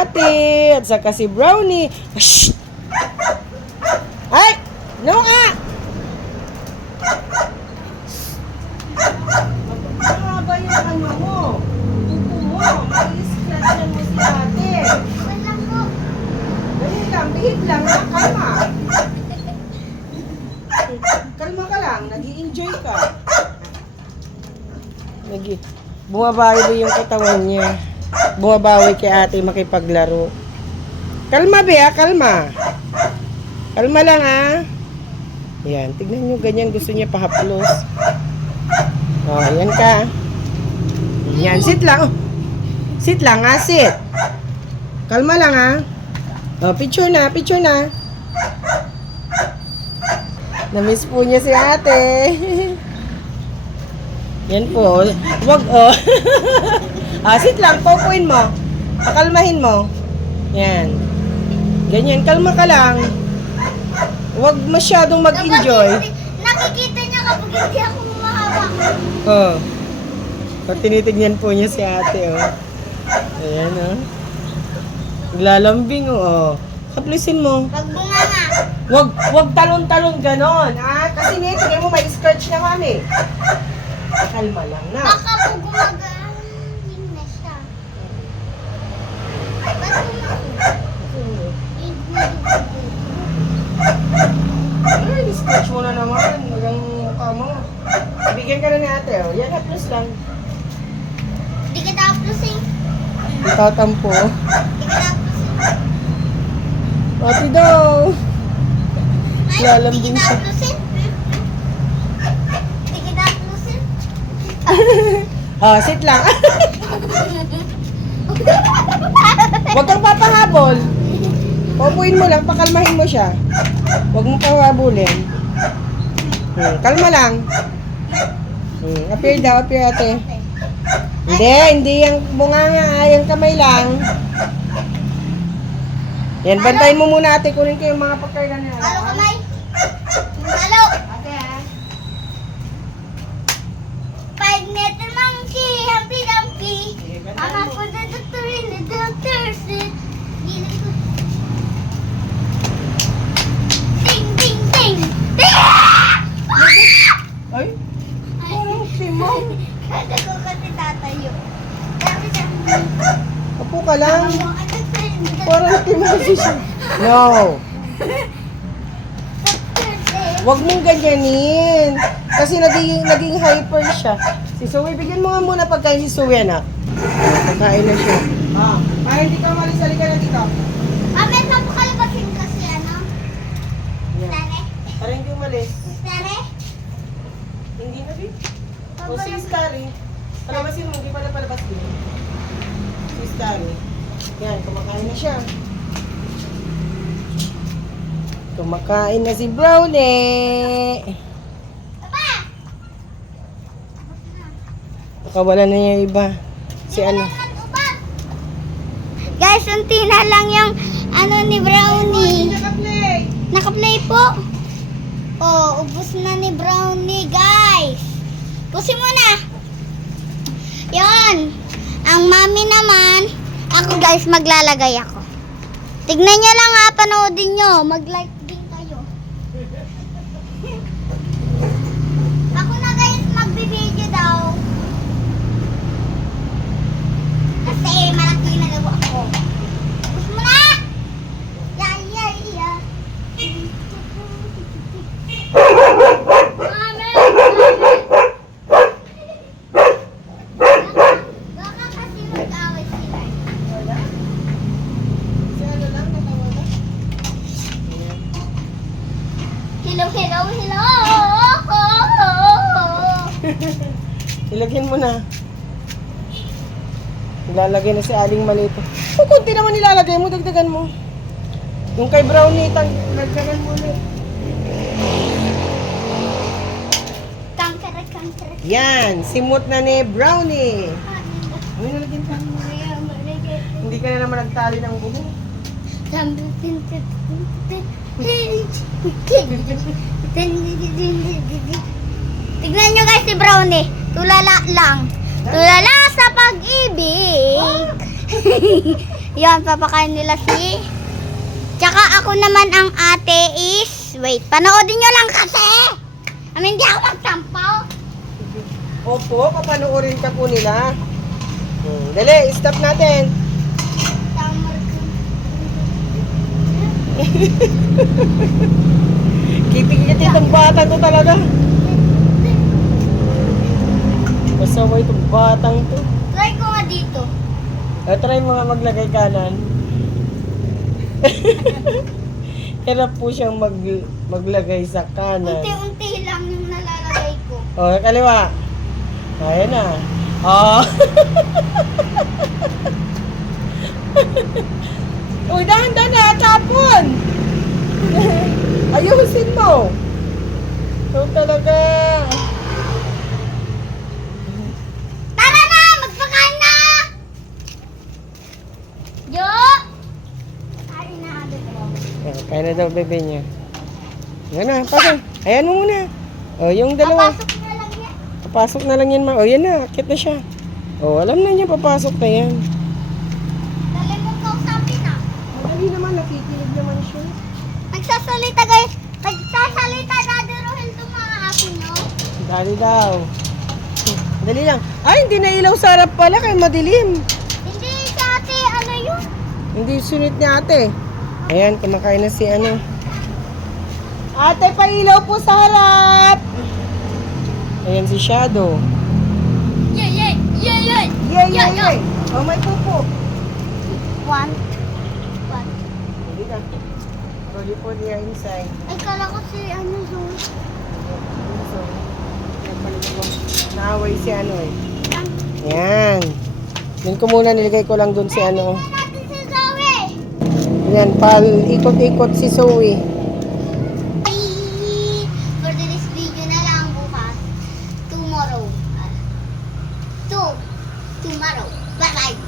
ate at saka si Brownie. Shh! Ay! No nga! Mahaba yung ano mo. Upo mo. Mai-scratchan mo si ate. Wala po. Dali lang, bihit lang. Kalma. Kalma ka lang. Nag-i-enjoy ka. Bumabawi yung katawan niya. Bumabawi kay ate makipaglaro. Kalma, Bea. Kalma. Kalma lang, ha. Yan. Tignan nyo. Ganyan. Gusto niya pahaplos. O, ayan ka. Yan. Sit lang. Sit lang, ha. Sit. Kalma lang, ha. O, picture na. Picture na. Namiss po niya si ate. Yan po. Wag, oh. Sit lang. Paupuin mo. Pakalmahin mo. Yan. Ganyan. Kalma ka lang. Wag masyadong mag-enjoy. Nakikita niya kapag hindi ako humahawak. Oh. Tinitignan po niya si ate, oh. Ayan, oh. Naglalambing, oh. Kaplisin mo. Pag bunganga. Wag talon-talon ganon, ah. Kasi tingnan mo, may scratch na kami. Kalma lang na. Baka po gumagaling na siya. Ba't Ay, scratch mo na naman. Yung mukha mo. Bigyan ka na ni ate, oh. Yan, haplos lang. Hindi kita uplosin. Itatampo. Hindi kita uplosin. Ate daw. Ay, Lalambing hindi kita siya. uplosin. Hindi kita uplosin. Sit lang. Huwag kang papahabol. Paupuin mo lang, pakalmahin mo siya. Huwag mo pahabulin. Kalma lang. Appear daw, appear ate. Hindi yung bunganga, yung kamay lang. Yan, bantayin mo muna ate, kunin ko yung mga pagkailan na. Halo kamay. Halo. Ate ha. 5 meter monkey, Humpty Dumpty. Mama for the doctor in the doctor's seat. Ding, ding, ding. Ding! Ay, parang simong. Kada ko kasi tatayo. Sabi siya, Upo ka lang. "Mama, ano sa'yo?" Parang timong siya. No. Huwag mong ganyanin. Kasi naging hyper siya. Si Zoe, bigyan mo nga muna pagkain si Zoe, anak. Pagkain na siya. Para hindi ka malis, halika na dito. Mama, saan po kalabasin kasi ano? Yan. Tare? Para hindi umalis. Tare? Hindi na, babe. O si Starry. Palabasin mo, hindi pala palabas din. Si Starry. Yan, kumakain na siya. Kumakain na si Brownie. Papa! Nakawala na niya yung iba. Si ano? Guys, unti na lang yung ano ni Brownie. Naka-play. Naka-play po. Oh, ubos na ni Brownie, guys. Pusin mo na. Yon. Ang mami naman, ako guys, maglalagay ako. Tignan nyo lang ha, panoodin nyo. Mag-like din kayo. Ako na guys, magbibideo daw. Kasi malaki na gawa ko. Ubos mo na! Yeah. Baka kasi mag-away sila. Si ano lang, nakawala. Hello. Ilagyan mo na. Ilalagay na si Aling Malito. O, kunti naman ilalagay mo, dagdagan mo. Yung kay Brownie, dagdagan mo ulit. Kangkara. Yan, simot na ni Brownie. Ano nalagyan pa? Hindi ka na naman nagtali ng buho. Tignan nyo guys si Brownie. Tulala lang. Tulala sa pag-ibig. Yan, papakain nila si... Tsaka ako naman ang ate is... Wait, panoodin nyo lang kasi! Hindi ako magtampaw. Opo, papanoorin ka po nila. Dali, stop natin. Kitik-kitik itong batang to talaga. Masaway itong batang to. Try ko nga dito. Try mo nga maglagay kanan. Hirap po siyang maglagay sa kanan. Unti-unti lang yung nalalagay ko. O, kaliwa. Ayan na. Oh. Uy, dahan-dahan na, tapon! Ayusin mo! Ito talaga. Tara na! Magpakain na! Yo! Kain na agad ako. Kaya na daw bebe niya. Yan na, pasok. Ayan mo muna. O, yung dalawa. Papasok na lang yan. Papasok na lang yan, ma. O, yan na, akit na siya. O, alam na niya, papasok na yan. Dali mo kausapin na. Madali naman, nakikinig naman siya. Nagsasalita guys. Nagsasalita na duruhin itong mga aso nyo. Dali daw. Dali lang. Ay, hindi na ilaw sa harap pala, kaya madilim. Hindi sa ate, ano yun? Hindi sunit ni ate. Ayan, kumakain na si ano. Ate, pailaw po sa harap. Ayan si Shadow. Yay, yay, yay, yay. Yay, yay, yay. Oh, may pupo. One. Hindi na. Rolly po niya inside. Ay, kala ko si ano yun. So, naaway si ano eh. Ayan. Yun ko muna, nilagay ko lang dun si ano. Natin si Zoe. Ayan, pal ikot-ikot si Zoe. Bye! For this video na lang bukas. Tomorrow. Tomorrow. Bye-bye.